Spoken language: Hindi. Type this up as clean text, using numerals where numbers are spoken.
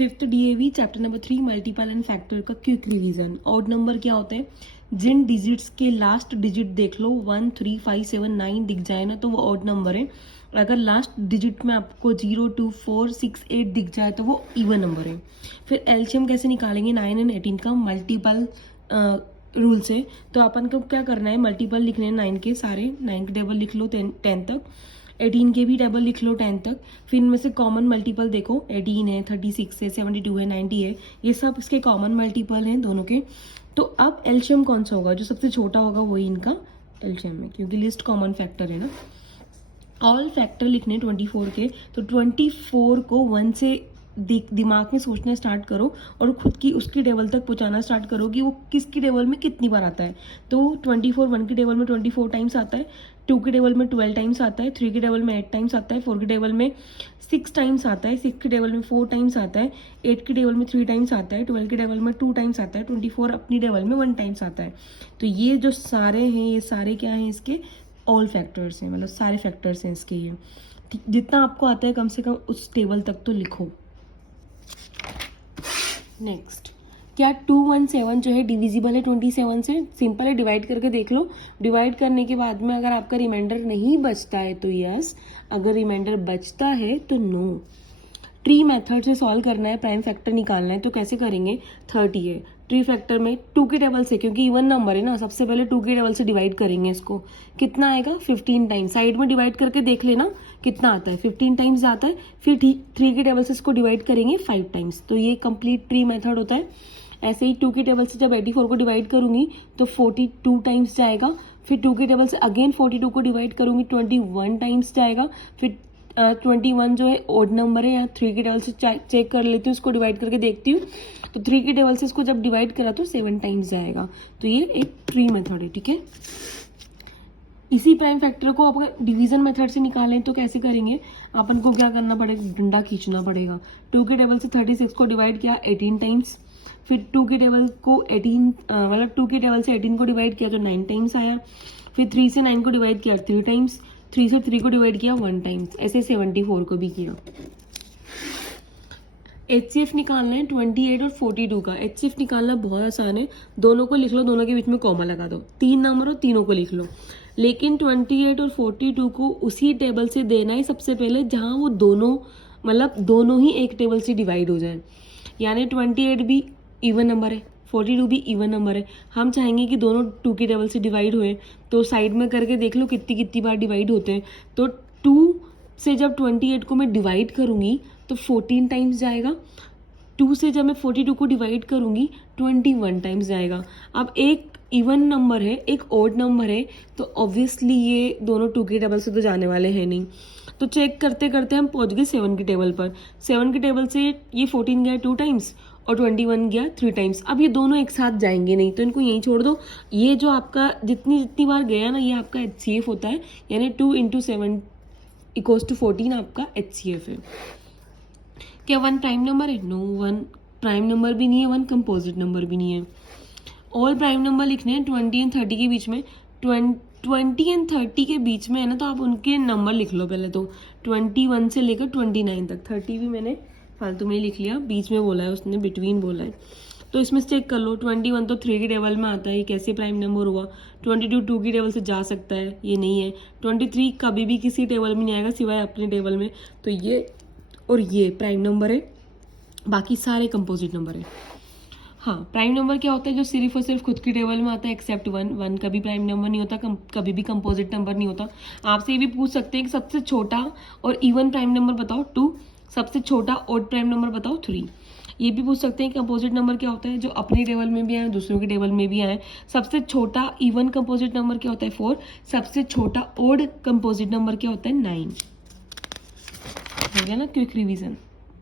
Fifth DAV chapter number 3 multiple and factor का क्विक रिवीजन। ऑड नंबर क्या होते हैं? जिन डिजिट्स के लास्ट डिजिट देख लो 1 3 5 7 9 दिख जाए ना तो वो ऑड नंबर है। अगर लास्ट डिजिट में आपको 0 2 4 6 8 दिख जाए तो वो इवन नंबर है। फिर एलसीएम कैसे निकालेंगे 9 एंड 18 का? मल्टीपल रूल से। तो अपन को क्या करना है, मल्टीपल लिखने हैं 9 के सारे, 9 के टेबल लिख लो 10 तक, 18 के भी टेबल लिख लो 10 तक। फिर इनमें से कॉमन मल्टीपल देखो 18 है, 36 है, 72 है, 90 है, ये सब इसके कॉमन मल्टीपल हैं दोनों के। तो अब एलसीएम कौन सा होगा? जो सबसे छोटा होगा वही इनका एलसीएम है, क्योंकि लिस्ट कॉमन फैक्टर है ना। ऑल फैक्टर लिखने 24 के, तो 24 को 1 से दिमाग में सोचना स्टार्ट करो और खुद की उसकी टेबल तक पहुंचाना स्टार्ट करो कि वो किसकी टेबल में कितनी बार आता है। तो 24 1 की टेबल में 24 टाइम्स आता है, 2 की टेबल में 12 टाइम्स आता है, 3 की टेबल में 8 टाइम्स आता है, 4 की टेबल में 6 टाइम्स आता है, 6 की टेबल में 4 टाइम्स आता है, 8 की टेबल में 3 टाइम्स आता है, 12 की टेबल में 2 टाइम्स आता है, 24 अपनी टेबल में 1 टाइम्स आता है। तो ये जो सारे हैं ये सारे क्या हैं? इसके ऑल फैक्टर्स हैं, मतलब सारे फैक्टर्स हैं इसके। ये जितना आपको आता है कम से कम उस टेबल तक तो लिखो। नेक्स्ट, क्या 217 जो है डिविजिबल है 27 से? सिंपल है, डिवाइड करके देख लो। डिवाइड करने के बाद में अगर आपका रिमाइंडर नहीं बचता है तो यस, अगर रिमाइंडर बचता है तो नो। ट्री मेथड से सॉल्व करना है, प्राइम फैक्टर निकालना है, तो कैसे करेंगे? 30 है, ट्री फैक्टर में 2 की टेबल से, क्योंकि इवन नंबर है ना, सबसे पहले 2 की टेबल से डिवाइड करेंगे इसको। कितना आएगा? 15 टाइम्स। साइड में डिवाइड करके देख लेना कितना आता है, 15 टाइम्स आता है। फिर 3 की टेबल से इसको डिवाइड करेंगे 5 टाइम्स। तो ये कंप्लीट ट्री मेथड होता है। ऐसे ही 2 की टेबल से जब 84 को डिवाइड करूंगी तो 42 टाइम्स जाएगा। फिर 2 की टेबल से अगेन 42 को डिवाइड करूंगी 21 टाइम्स जाएगा। फिर 21 जो है ओड नंबर है, यहाँ 3 की टेबल से चेक कर लेती हूँ, इसको डिवाइड करके देखती हूँ। तो 3 की टेबल से इसको जब डिवाइड करा तो 7 टाइम्स जाएगा। तो ये एक ट्री मेथड है, ठीक है। इसी प्राइम फैक्टर को अपन डिवीजन मेथड से निकालें तो कैसे करेंगे? अपन को क्या करना पड़ेगा? डंडा खींचना पड़ेगा। 2 की टेबल से 36 को डिवाइड किया 18 टाइम्स। फिर 2 की टेबल को 18 मतलब 2 की टेबल से 18 को डिवाइड किया तो 9 टाइम्स आया। फिर 3 से 9 को डिवाइड किया 3 टाइम्स। 3 से 3 को डिवाइड किया 1 टाइम्स। ऐसे 74 को भी किया। HCF निकालना है 28 और 42 का। HCF निकालना बहुत आसान है, दोनों को लिख लो, दोनों के बीच में कॉमा लगा दो, 3 नंबर हो तीनों को लिख लो। लेकिन 28 और 42 को उसी टेबल से देना है सबसे पहले जहां वो दोनों, मतलब दोनों ही एक टेबल से डिवाइड हो जाए। यानी 28 भी इवन नंबर है, 42 भी इवन नंबर है। हम चाहेंगे कि दोनों 2 की टेबल से डिवाइड हुए, तो साइड में करके देख लो कितनी कितनी बार डिवाइड होते हैं। तो 2 से जब 28 को मैं डिवाइड करूंगी तो 14 टाइम्स जाएगा। 2 से जब मैं 42 को डिवाइड करूंगी 21 टाइम्स जाएगा। अब एक इवन नंबर है, एक ऑड नंबर है, तो ऑब्वियसली ये दोनों 2 की टेबल से तो जाने वाले हैं नहीं। तो चेक करते करते हम पहुंच गए 7 की टेबल पर। 7 की टेबल से ये 14 गया 2 टाइम्स और 21 गया 3 टाइम्स। अब ये दोनों एक साथ जाएंगे नहीं, तो इनको यहीं छोड़ दो। ये जो आपका जितनी जितनी बार गया ना, ये आपका HCF होता है, यानी 2 × 7 = 14 आपका HCF है। क्या 1 प्राइम नंबर है? नो, 1 प्राइम नंबर भी नहीं है, 1 कंपोजिट नंबर भी नहीं है। ऑल प्राइम नंबर लिखने हैं 20 एंड 30 के बीच में। 20 एंड 30 के बीच में है ना, तो आप उनके नंबर लिख लो पहले। तो 21 से लेकर 29 तक, 30 भी मैंने फालतू में ही लिख लिया, बीच में बोला है उसने, बिटवीन बोला है। तो इसमें से चेक कर लो, 21 तो 3 की टेबल में आता है, ये कैसे प्राइम नंबर हुआ? 22 2 की टेबल से जा सकता है, ये नहीं है। 23 कभी भी किसी टेबल में नहीं आएगा सिवाय अपने टेबल में, तो ये और ये प्राइम नंबर है, बाकी सारे कंपोजिट नंबर है। हाँ, प्राइम नंबर क्या होता है? जो सिर्फ और सिर्फ खुद की टेबल में आता है, एक्सेप्ट 1 कभी प्राइम नंबर नहीं होता, कभी भी कंपोजिट नंबर नहीं होता। आपसे ये भी पूछ सकते हैं कि सबसे छोटा और इवन प्राइम नंबर बताओ 2, सबसे छोटा ऑड प्राइम नंबर बताओ 3। ये भी पूछ सकते हैं कि कंपोजिट नंबर क्या होता है? जो अपनी टेबल में भी आए, दूसरों की टेबल में भी आए। सबसे छोटा इवन कंपोजिट नंबर क्या होता है? 4। सबसे छोटा ऑड कंपोजिट नंबर क्या होता है? 9। हो गया ना क्विक रिवीजन।